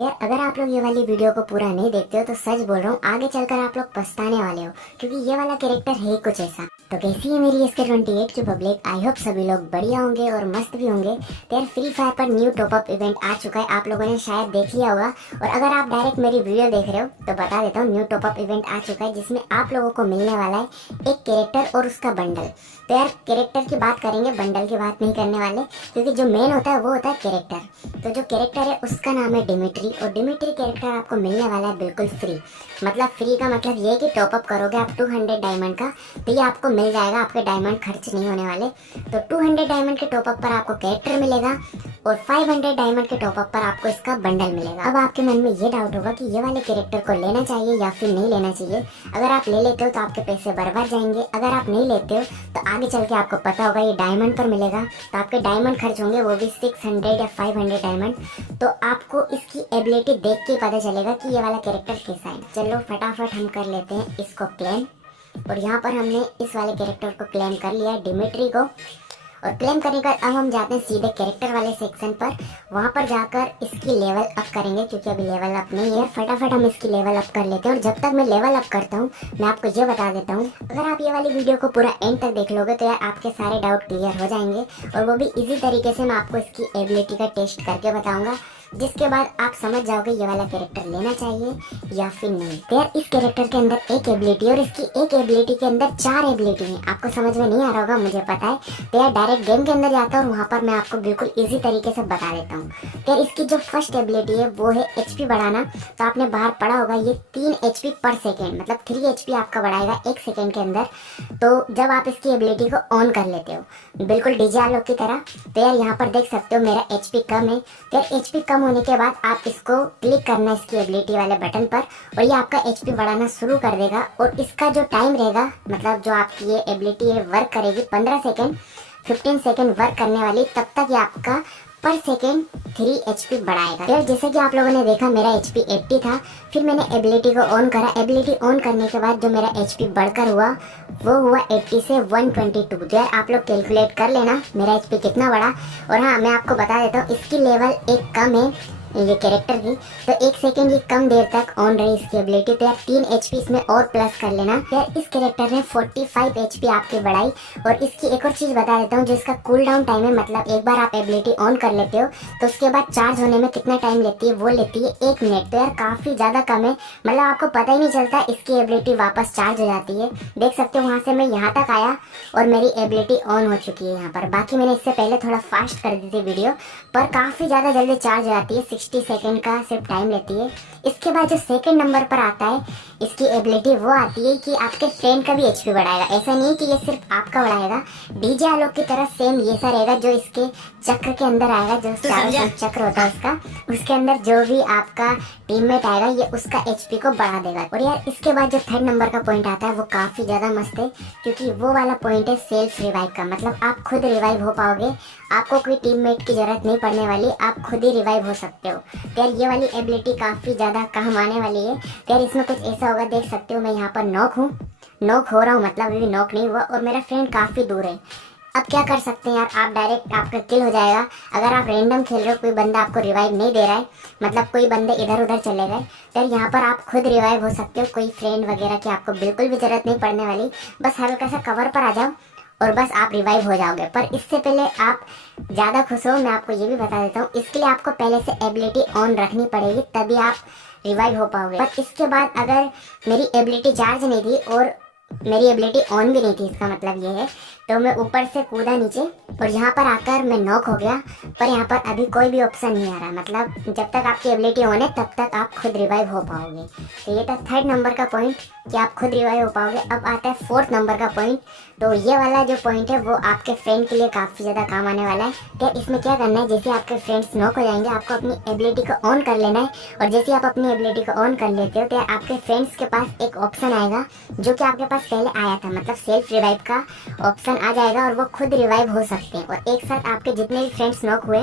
यार अगर आप लोग ये वाली वीडियो को पूरा नहीं देखते हो तो सच बोल रहा हूँ, आगे चलकर आप लोग पछताने वाले हो, क्योंकि ये वाला कैरेक्टर है कुछ ऐसा। तो कैसी है मेरी इसके 28 की पब्लिक। आई होप सभी लोग बढ़िया होंगे और मस्त भी होंगे। तो यार फ्री फायर पर न्यू टॉपअप इवेंट आ चुका है, आप लोगों ने शायद देख लिया होगा। और अगर आप डायरेक्ट मेरी वीडियो देख रहे हो तो बता देता हूँ, न्यू टॉपअप इवेंट आ चुका है जिसमें आप लोगों को मिलने वाला है एक कैरेक्टर और उसका बंडल। तो यार कैरेक्टर की बात करेंगे, बंडल की बात नहीं करने वाले, क्योंकि जो मेन होता है वो होता है कैरेक्टर। तो जो कैरेक्टर है उसका नाम है डिमिट्री, और डिमिट्री कैरेक्टर आपको मिलने वाला है बिल्कुल फ्री। मतलब फ्री का मतलब ये है कि टॉपअप करोगे आप 200 डायमंड का तो ये आपको मिल जाएगा, आपके डायमंड खर्च नहीं होने वाले। तो 200 डायमंड के टॉपअप पर आपको कैरेक्टर मिलेगा और 500 डायमंड के टॉपअप पर आपको इसका बंडल मिलेगा। अब आपके मन में ये डाउट होगा कि ये वाले कैरेक्टर को लेना चाहिए या फिर नहीं लेना चाहिए। अगर आप ले लेते हो तो आपके पैसे बर्बाद जाएंगे, अगर आप नहीं लेते हो तो आगे चल के आपको पता होगा ये डायमंड पर मिलेगा, तो आपके डायमंड खर्च होंगे वो भी 600 या 500 डायमंड। तो आपको इसकी एबिलिटी देख के पता चलेगा कि ये वाला कैरेक्टर कैसा है। चलो फटाफट हम कर लेते हैं इसको क्लेम। और यहाँ पर हमने इस वाले कैरेक्टर को क्लेम कर लिया है, डिमिट्री को। और क्लेम करने का अब हम जाते हैं सीधे कैरेक्टर वाले सेक्शन पर। वहाँ पर जाकर इसकी लेवल अप करेंगे, क्योंकि अभी लेवल अप नहीं है। फटाफट हम इसकी लेवल अप कर लेते हैं। और जब तक मैं लेवल अप करता हूँ मैं आपको ये बता देता हूँ, अगर आप ये वाली वीडियो को पूरा एंड तक देख लोगे तो यार आपके सारे डाउट क्लियर हो जाएंगे। और वो भी इजी तरीके से मैं आपको इसकी एबिलिटी का टेस्ट करके बताऊंगा, जिसके बाद आप समझ जाओगे ये वाला कैरेक्टर लेना चाहिए या फिर नहीं। तो यार इस कैरेक्टर के अंदर एक एबिलिटी और इसकी एक एबिलिटी के अंदर 4 एबिलिटी है। आपको समझ में नहीं आ रहा होगा, मुझे पता है। तो यार डायरेक्ट गेम के अंदर जाता हूँ और वहाँ पर मैं आपको बिल्कुल इजी तरीके से बता देता हूँ। तो यार इसकी जो फर्स्ट एबिलिटी है वो है एचपी बढ़ाना। तो आपने बाहर पढ़ा होगा ये 3 एचपी पर सेकेंड, मतलब 3 एचपी आपका बढ़ाएगा 1 सेकेंड के अंदर। तो जब आप इसकी एबिलिटी को ऑन कर लेते हो बिल्कुल डीजे आलोक की तरह, तो यार यहाँ पर देख सकते हो मेरा एचपी कम है। तो यार एचपी कम होने के बाद आप इसको क्लिक करना है इसकी एबिलिटी वाले बटन पर, और ये आपका एचपी बढ़ाना शुरू कर देगा। और इसका जो टाइम रहेगा, मतलब जो आपकी ये एबिलिटी है वर्क करेगी 15 सेकेंड 15 सेकेंड वर्क करने वाली, तब तक ये आपका पर सेकेंड 3 एचपी बढ़ाएगा। तो जैसे कि आप लोगों ने देखा मेरा एचपी 80 था, फिर मैंने एबिलिटी को ऑन करा। एबिलिटी ऑन करने के बाद जो मेरा एचपी बढ़कर हुआ वो हुआ 80 से 122। जो है आप लोग कैलकुलेट कर लेना मेरा एचपी कितना बढ़ा। और हाँ, मैं आपको बता देता हूँ इसकी लेवल एक कम है ये कैरेक्टर की, तो 1 सेकेंड ये कम देर तक ऑन रही इसकी एबिलिटी। तो यार 3 एचपी इसमें और प्लस कर लेना। यार इस कैरेक्टर ने 45 एचपी आपकी बढ़ाई। और इसकी एक और चीज़ बता देता हूँ, जो इसका कूल डाउन टाइम है, मतलब एक बार आप एबिलिटी ऑन कर लेते हो तो उसके बाद चार्ज होने में कितना टाइम लेती है, वो लेती है 1 मिनट। तो यार काफ़ी ज़्यादा कम है, मतलब आपको पता ही नहीं चलता इसकी एबिलिटी वापस चार्ज हो जाती है। देख सकते हो वहाँ से मैं यहाँ तक आया और मेरी एबिलिटी ऑन हो चुकी है यहाँ पर। बाकी मैंने इससे पहले थोड़ा फास्ट कर दी थी वीडियो, पर काफ़ी ज़्यादा जल्दी चार्ज हो जाती है, 60 सेकेंड का सिर्फ टाइम लेती है। इसके बाद जो सेकंड नंबर पर आता है इसकी एबिलिटी, वो आती है कि आपके फ्रेंड का भी एचपी बढ़ाएगा। ऐसा नहीं कि ये सिर्फ आपका बढ़ाएगा, डीजे आलोक की तरह सेम ये सा रहेगा। जो इसके चक्र के अंदर आएगा, जो चारों चक्र होता है इसका, उसके अंदर जो भी आपका टीममेट आएगा ये उसका एचपी को बढ़ा देगा। और यार इसके बाद जो थर्ड नंबर का पॉइंट आता है वो काफ़ी ज़्यादा मस्त है, क्योंकि वो वाला पॉइंट है सेल्फ रिवाइव का। मतलब आप खुद रिवाइव हो पाओगे, आपको कोई टीममेट की जरूरत नहीं पड़ने वाली, आप खुद ही रिवाइव हो सकते हो। तो यार ये वाली एबिलिटी काफ़ी ज़्यादा काम आने वाली है। तो यार इसमें कुछ ऐसा होगा, देख सकते हो मैं यहाँ पर नॉक हूँ, नॉक हो रहा हूँ, मतलब अभी नॉक नहीं हुआ और मेरा फ्रेंड काफ़ी दूर है। अब क्या कर सकते हैं यार, आप डायरेक्ट आपका किल हो जाएगा। अगर आप रैंडम खेल रहे हो, कोई बंदा आपको रिवाइव नहीं दे रहा है, मतलब कोई बंदे इधर उधर चले गए, तो यहाँ पर आप खुद रिवाइव हो सकते हो। कोई फ्रेंड वगैरह की आपको बिल्कुल भी ज़रूरत नहीं पड़ने वाली, बस हल्का सा कवर पर आ जाओ और बस आप रिवाइव हो जाओगे। पर इससे पहले आप ज़्यादा खुश हो, मैं आपको ये भी बता देता हूँ, इसके लिए आपको पहले से एबिलिटी ऑन रखनी पड़ेगी, तभी आप रिवाइव हो पाओगे। पर इसके बाद अगर मेरी एबिलिटी चार्ज नहीं थी और मेरी एबिलिटी ऑन भी नहीं थी, इसका मतलब ये है, तो मैं ऊपर से कूदा नीचे और यहाँ पर आकर मैं नॉक हो गया। पर यहाँ पर अभी कोई भी ऑप्शन नहीं आ रहा, मतलब जब तक आपकी एबिलिटी ऑन है तब तक आप खुद रिवाइव हो पाओगे। तो ये था थर्ड नंबर का पॉइंट कि आप खुद रिवाइव हो पाओगे। अब आता है फोर्थ नंबर का पॉइंट। तो ये वाला जो पॉइंट है वो आपके फ्रेंड के लिए काफ़ी ज़्यादा काम आने वाला है। क्या इसमें क्या करना है, जैसे आपके फ्रेंड्स नॉक हो जाएंगे आपको अपनी एबिलिटी को ऑन कर लेना है। और जैसे आप अपनी एबिलिटी को ऑन कर लेते हो तो आपके फ्रेंड्स के पास एक ऑप्शन आएगा जो कि आपके पास पहले आया था, मतलब सेल्फ रिवाइव का ऑप्शन आ जाएगा और वो खुद रिवाइव हो सकते हैं। और एक साथ आपके जितने भी फ्रेंड्स नॉक हुए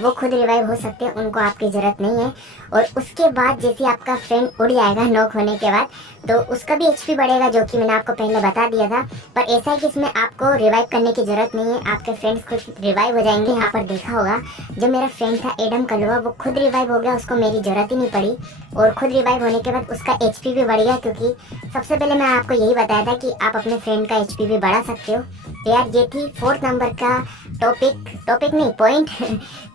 वो खुद रिवाइव हो सकते हैं, उनको आपकी ज़रूरत नहीं है। और उसके बाद जैसे आपका फ्रेंड उड़ जाएगा नॉक होने के बाद, तो उसका भी एचपी बढ़ेगा, जो कि मैंने आपको पहले बता दिया था। पर ऐसा है कि इसमें आपको रिवाइव करने की जरूरत नहीं है, आपके फ्रेंड्स खुद रिवाइव हो जाएंगे। यहाँ पर देखा होगा जो मेरा फ्रेंड था एडम कलवा, वो खुद रिवाइव हो गया, उसको मेरी जरूरत ही नहीं पड़ी। और खुद रिवाइव होने के बाद उसका एचपी भी बढ़ गया, क्योंकि सबसे पहले मैं आपको यही बताया था कि आप अपने फ्रेंड का एचपी भी बढ़ा सकते हो। तो यार ये थी 4th नंबर का टॉपिक नहीं पॉइंट।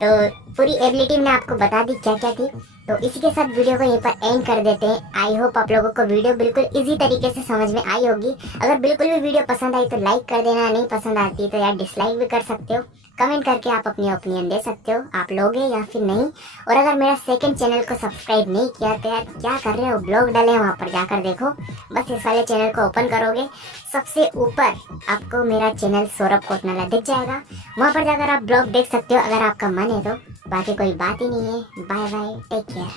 तो पूरी एबिलिटी मैंने आपको बता दी क्या क्या थी। तो इसी के साथ वीडियो को यहीं पर एंड कर देते हैं। आई होप आप लोगों को वीडियो बिल्कुल इजी तरीके से समझ में आई होगी। अगर बिल्कुल भी वीडियो पसंद आई तो लाइक कर देना, नहीं पसंद आती तो यार डिसलाइक भी कर सकते हो। कमेंट करके आप अपनी ओपिनियन दे सकते हो, आप लोगे या फिर नहीं। और अगर मेरा सेकंड चैनल को सब्सक्राइब नहीं किया तो यार क्या कर रहे हो, ब्लॉग डाले वहाँ पर जाकर देखो। बस इस वाले चैनल को ओपन करोगे, सबसे ऊपर आपको मेरा चैनल सौरभ कोटनाला दिख जाएगा, वहाँ पर जाकर आप ब्लॉग देख सकते हो अगर आपका मन है तो। बाकी कोई बात ही नहीं है। Bye bye, take care.